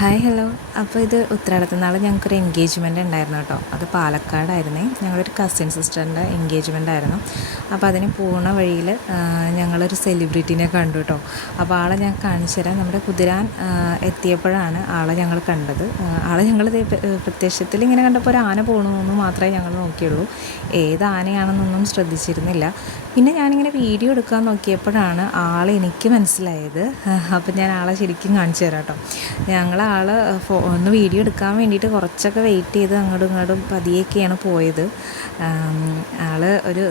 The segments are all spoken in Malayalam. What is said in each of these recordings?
ഹായ് ഹലോ അപ്പോൾ ഇത് ഉത്രാടത്ത് നാളെ ഞങ്ങൾക്കൊരു എൻഗേജ്മെന്റ് ഉണ്ടായിരുന്നു കേട്ടോ. അത് പാലക്കാടായിരുന്നേ. ഞങ്ങളൊരു കസിൻ സിസ്റ്ററിന്റെ എൻഗേജ്മെന്റ് ആയിരുന്നു. അപ്പോൾ അതിന് പോകുന്ന വഴിയിൽ ഞങ്ങളൊരു സെലിബ്രിറ്റീനെ കണ്ടു കേട്ടോ. അപ്പോൾ ആളെ ഞാൻ കാണിച്ചു തരാം. നമ്മുടെ കുതിരാൻ എത്തിയപ്പോഴാണ് ആളെ ഞങ്ങൾ കണ്ടത്. ആളെ ഞങ്ങൾ പ്രത്യക്ഷത്തിൽ ഇങ്ങനെ കണ്ടപ്പോൾ ഒരു ആന പോകണമെന്ന് മാത്രമേ ഞങ്ങൾ നോക്കിയുള്ളൂ. ഏത് ആനയാണെന്നൊന്നും ശ്രദ്ധിച്ചിരുന്നില്ല. പിന്നെ ഞാനിങ്ങനെ വീഡിയോ എടുക്കാൻ നോക്കിയപ്പോഴാണ് ആൾ എനിക്ക് മനസ്സിലായത്. അപ്പോൾ ഞാൻ ആളെ ശരിക്കും കാണിച്ചു തരാം കേട്ടോ. ഞങ്ങൾ ഫോ ഒന്ന് വീഡിയോ എടുക്കാൻ വേണ്ടിയിട്ട് കുറച്ചൊക്കെ വെയിറ്റ് ചെയ്ത് അങ്ങോട്ടും ഇങ്ങോട്ടും പതിയൊക്കെയാണ് പോയത്. ആൾ ഒരു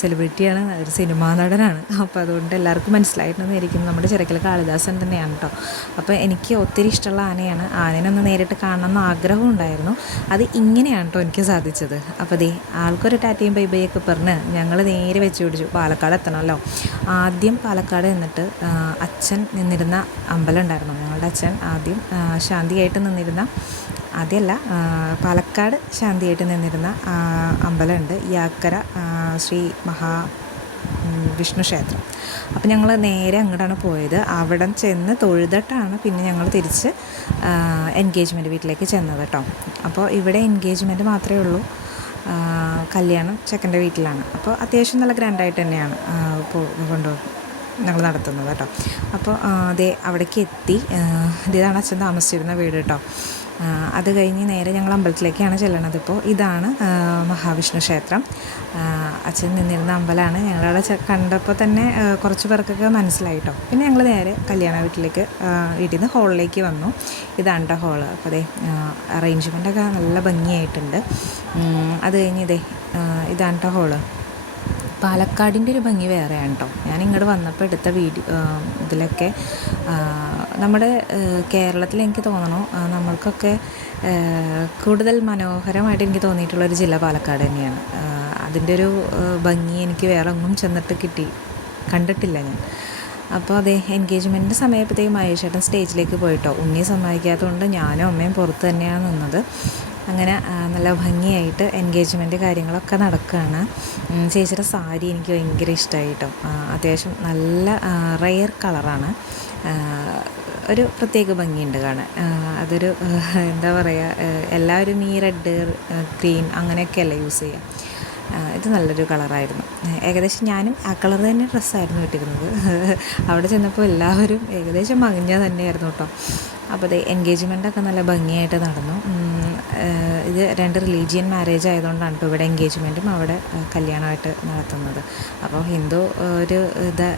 സെലിബ്രിറ്റിയാണ് ഒരു സിനിമാ നടനാണ്. അപ്പോൾ അതുകൊണ്ട് എല്ലാവർക്കും മനസ്സിലായിട്ടുണ്ടെന്നായിരിക്കും നമ്മുടെ ചിറക്കൽ കാളിദാസൻ തന്നെയാണ് കേട്ടോ അപ്പോൾ എനിക്ക് ഒത്തിരി ഇഷ്ടമുള്ള ആനയാണ്. ആനേനെ ഒന്ന് നേരിട്ട് കാണണമെന്ന് ആഗ്രഹം ഉണ്ടായിരുന്നു. അത് ഇങ്ങനെയാണ് കേട്ടോ എനിക്ക് സാധിച്ചത്. അപ്പോൾ ദേ ആൾക്കൊരു ടാറ്റയും ബൈബൈയൊക്കെ പറഞ്ഞ് ഞങ്ങൾ നേരെ വെച്ച് പിടിച്ചു. പാലക്കാട് എത്തണമല്ലോ ആദ്യം പാലക്കാട് നിന്നിട്ട് അച്ഛൻ നിന്നിരുന്ന അമ്പലം ഉണ്ടായിരുന്നു. ഞങ്ങളുടെ അച്ഛൻ ആദ്യം ശാന്തിയായിട്ട് നിന്നിരുന്ന ആദ്യമല്ല പാലക്കാട് ശാന്തിയായിട്ട് നിന്നിരുന്ന അമ്പലമുണ്ട്. യാക്കര ശ്രീ മഹാ വിഷ്ണു ക്ഷേത്രം. അപ്പം ഞങ്ങൾ നേരെ അങ്ങോട്ടാണ് പോയത്. അവിടെ ചെന്ന് തൊഴുതിട്ടാണ് പിന്നെ ഞങ്ങൾ തിരിച്ച് എൻഗേജ്മെന്റ് വീട്ടിലേക്ക് ചെന്നത് കേട്ടോ അപ്പോൾ ഇവിടെ എൻഗേജ്മെന്റ് മാത്രമേ ഉള്ളൂ. കല്യാണം ചെക്കന്റെ വീട്ടിലാണ്. അപ്പോൾ അത്യാവശ്യം നല്ല ഗ്രാൻഡായിട്ട് തന്നെയാണ് കൊണ്ടുപോകും ഞങ്ങൾ നടത്തുന്നത് കേട്ടോ. അപ്പോൾ അതേ അവിടേക്ക് എത്തി. ഇതാണ് അച്ഛൻ താമസിച്ചിരുന്ന വീട് കേട്ടോ. അത് കഴിഞ്ഞ് നേരെ ഞങ്ങൾ അമ്പലത്തിലേക്കാണ് ചെല്ലണത് ഇപ്പോൾ. ഇതാണ് മഹാവിഷ്ണു ക്ഷേത്രം. അച്ഛൻ നിന്നിരുന്ന അമ്പലമാണ്. ഞങ്ങളവിടെ കണ്ടപ്പോൾ തന്നെ കുറച്ച് പേർക്കൊക്കെ മനസ്സിലായിട്ടോ പിന്നെ ഞങ്ങൾ നേരെ കല്യാണ വീട്ടിലേക്ക് വീട്ടിൽ നിന്ന് ഹോളിലേക്ക് വന്നു. ഇതാണ് കേട്ടോ ഹോൾ. അപ്പോൾ അതെ അറേഞ്ച്മെന്റൊക്കെ നല്ല ഭംഗിയായിട്ടുണ്ട്. അത് കഴിഞ്ഞ് ഇതേ ഇതാണ് കേട്ടോ ഹോൾ. പാലക്കാടിന്റെ ഒരു ഭംഗി വേറെയാണ് കേട്ടോ ഞാൻ ഇങ്ങോട്ട് വന്നപ്പോൾ എടുത്ത വീഡിയോ ഇതിലൊക്കെ നമ്മുടെ കേരളത്തിൽ എനിക്ക് തോന്നണു നമ്മൾക്കൊക്കെ കൂടുതൽ മനോഹരമായിട്ട് എനിക്ക് തോന്നിയിട്ടുള്ളൊരു ജില്ല പാലക്കാട് തന്നെയാണ്. അതിന്റെ ഒരു ഭംഗി എനിക്ക് വേറെ ഒന്നും ചെന്നിട്ട് കിട്ടി കണ്ടിട്ടില്ല ഞാൻ. അപ്പോൾ അതെ എൻഗേജ്മെന്റിന്റെ സമയപ്പോഴത്തേക്കും മഹേഷേട്ടൻ സ്റ്റേജിലേക്ക് പോയിട്ടോ. ഉണ്ണി സമ്മതിക്കാത്തതുകൊണ്ട് ഞാനും അമ്മയും പുറത്ത് തന്നെയാണ് നിന്നത്. അങ്ങനെ നല്ല ഭംഗിയായിട്ട് എൻഗേജ്മെന്റ് കാര്യങ്ങളൊക്കെ നടക്കുകയാണ് ചേച്ചിയുടെ സാരി എനിക്ക് ഭയങ്കര ഇഷ്ടമായി അത്യാവശ്യം നല്ല റെയർ കളറാണ് ഒരു പ്രത്യേക ഭംഗിയുണ്ട് കാണാൻ. അതൊരു എന്താ പറയുക എല്ലാവരും ഈ റെഡ് ഗ്രീൻ അങ്ങനെയൊക്കെയല്ല യൂസ് ചെയ്യുക ഇത് നല്ലൊരു കളറായിരുന്നു. ഏകദേശം ഞാനും ആ കളർ തന്നെ ഡ്രസ്സായിരുന്നു ഇട്ടിരുന്നത്. അവിടെ ചെന്നപ്പോൾ എല്ലാവരും ഏകദേശം മങ്ങിഞ്ഞ തന്നെയായിരുന്നു കേട്ടോ. അപ്പോൾ അത് എൻഗേജ്മെന്റൊക്കെ നല്ല ഭംഗിയായിട്ട് നടന്നു. ഇത് രണ്ട് റിലീജിയൻ മാരേജ് ആയതുകൊണ്ടാണ് ഇപ്പോൾ ഇവിടെ എൻഗേജ്മെന്റും അവിടെ കല്യാണമായിട്ട് നടത്തുന്നത്. അപ്പോൾ ഹിന്ദു ഒരു ഇത്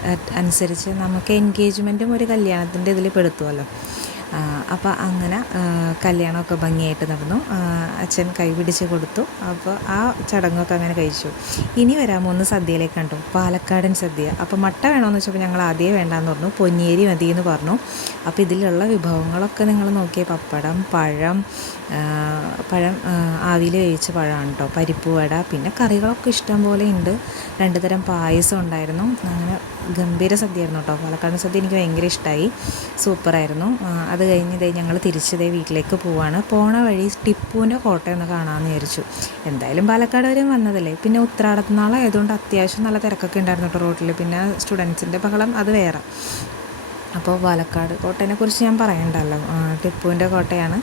അനുസരിച്ച് നമുക്ക് എൻഗേജ്മെന്റും ഒരു കല്യാണത്തിന്റെ ഇതിൽ പെടുത്തുമല്ലോ. അപ്പോൾ അങ്ങനെ കല്യാണമൊക്കെ ഭംഗിയായിട്ട് നടന്നു. അച്ഛൻ കൈപിടിച്ച് കൊടുത്തു. അപ്പോൾ ആ ചടങ്ങൊക്കെ അങ്ങനെ കഴിച്ചു. ഇനി വരാമോ ഒന്ന് സദ്യയിലേക്ക് കണ്ടു. പാലക്കാടൻ സദ്യ. അപ്പോൾ മട്ട വേണമെന്ന് വെച്ചപ്പോൾ ഞങ്ങൾ ആദ്യമേ വേണ്ടാന്ന് പറഞ്ഞു. പൊന്നിയേരി മതി എന്ന് പറഞ്ഞു. അപ്പോൾ ഇതിലുള്ള വിഭവങ്ങളൊക്കെ നിങ്ങൾ നോക്കിയ. പപ്പടം പഴം പഴം ആവിയിൽ വേവിച്ച പഴമാണ് കേട്ടോ പരിപ്പ് വട പിന്നെ കറികളൊക്കെ ഇഷ്ടം പോലെ ഉണ്ട്. രണ്ട് തരം പായസം ഉണ്ടായിരുന്നു. അങ്ങനെ ഗംഭീര സദ്യയായിരുന്നു കേട്ടോ പാലക്കാടൻ സദ്യ എനിക്ക് ഭയങ്കര ഇഷ്ടമായി സൂപ്പറായിരുന്നു. അത് കഴിഞ്ഞ് ഇതേ ഞങ്ങൾ തിരിച്ചതേ വീട്ടിലേക്ക് പോവാണ്. പോണ വഴി ടിപ്പുവിന്റെ കോട്ട ഒന്ന് കാണാമെന്ന് വിചാരിച്ചു. എന്തായാലും പാലക്കാട് വരെയും വന്നതല്ലേ. പിന്നെ ഉത്രാടത്തുനാളായതുകൊണ്ട് അത്യാവശ്യം നല്ല തിരക്കൊക്കെ ഉണ്ടായിരുന്നു കേട്ടോ റോട്ടിൽ പിന്നെ സ്റ്റുഡൻസിന്റെ ബഹളം അത് വേറെ. അപ്പോൾ പാലക്കാട് കോട്ടയെ കുറിച്ച് ഞാൻ പറയണ്ടല്ലോ. ടിപ്പുവിന്റെ കോട്ടയാണ്.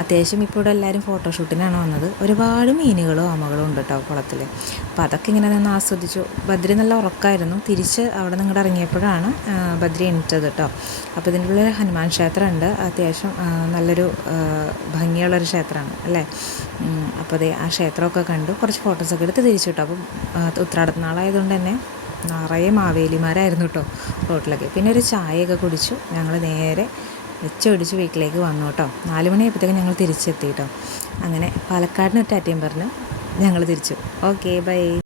അത്യാവശ്യം ഇപ്പോൾ ഇവിടെ എല്ലാവരും ഫോട്ടോഷൂട്ടിനാണ് വന്നത്. ഒരുപാട് മീനുകളും ആമകളും ഉണ്ട് കേട്ടോ കുളത്തിൽ അപ്പോൾ അതൊക്കെ ഇങ്ങനെ നിന്ന് ആസ്വദിച്ചു. ബദ്രി നല്ല ഉറക്കമായിരുന്നു തിരിച്ച് അവിടെ നിന്ന് ഇങ്ങോട്ട് ഇറങ്ങിയപ്പോഴാണ് ബദ്രി എണീറ്റത് കേട്ടോ അപ്പോൾ ഇതിന്റെ ഉള്ളിൽ ഹനുമാൻ ക്ഷേത്രമുണ്ട് അത്യാവശ്യം നല്ലൊരു ഭംഗിയുള്ളൊരു ക്ഷേത്രമാണ് അല്ലേ? അപ്പോൾ അതെ ആ ക്ഷേത്രമൊക്കെ കണ്ടു. കുറച്ച് ഫോട്ടോസൊക്കെ എടുത്ത് തിരിച്ചു കേട്ടോ അപ്പം ഉത്രാടത്തിനാളായതുകൊണ്ട് തന്നെ നിറയെ മാവേലിമാരായിരുന്നു കേട്ടോ റോട്ടിലൊക്കെ. പിന്നെ ഒരു ചായയൊക്കെ കുടിച്ചു. ഞങ്ങൾ നേരെ വെച്ചൊടിച്ച് വീട്ടിലേക്ക് വന്നു കേട്ടോ നാല് മണിയായപ്പോഴത്തേക്കും ഞങ്ങൾ തിരിച്ചെത്തി കേട്ടോ അങ്ങനെ പാലക്കാടിന് ഒരു ടാറ്റയും പറഞ്ഞു ഞങ്ങൾ തിരിച്ചു. Okay bye.